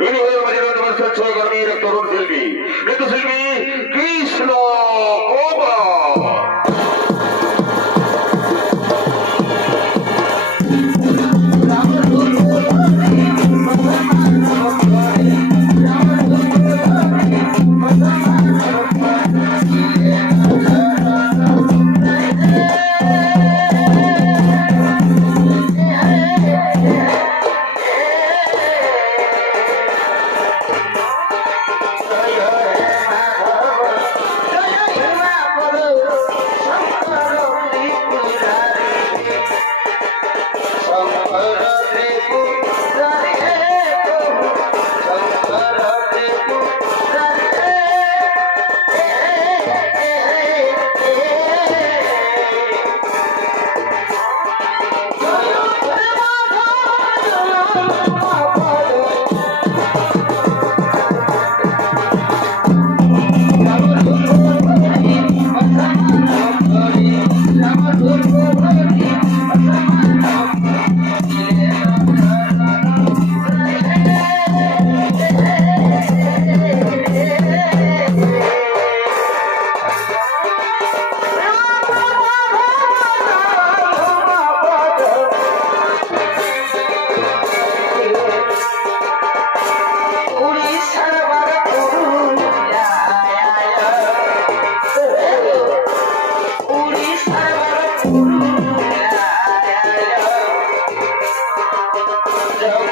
ইনি হলেন এক তরুণ শিল্পী নৃত্যশিল্পী কৃষ্ণ So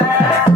Yeah.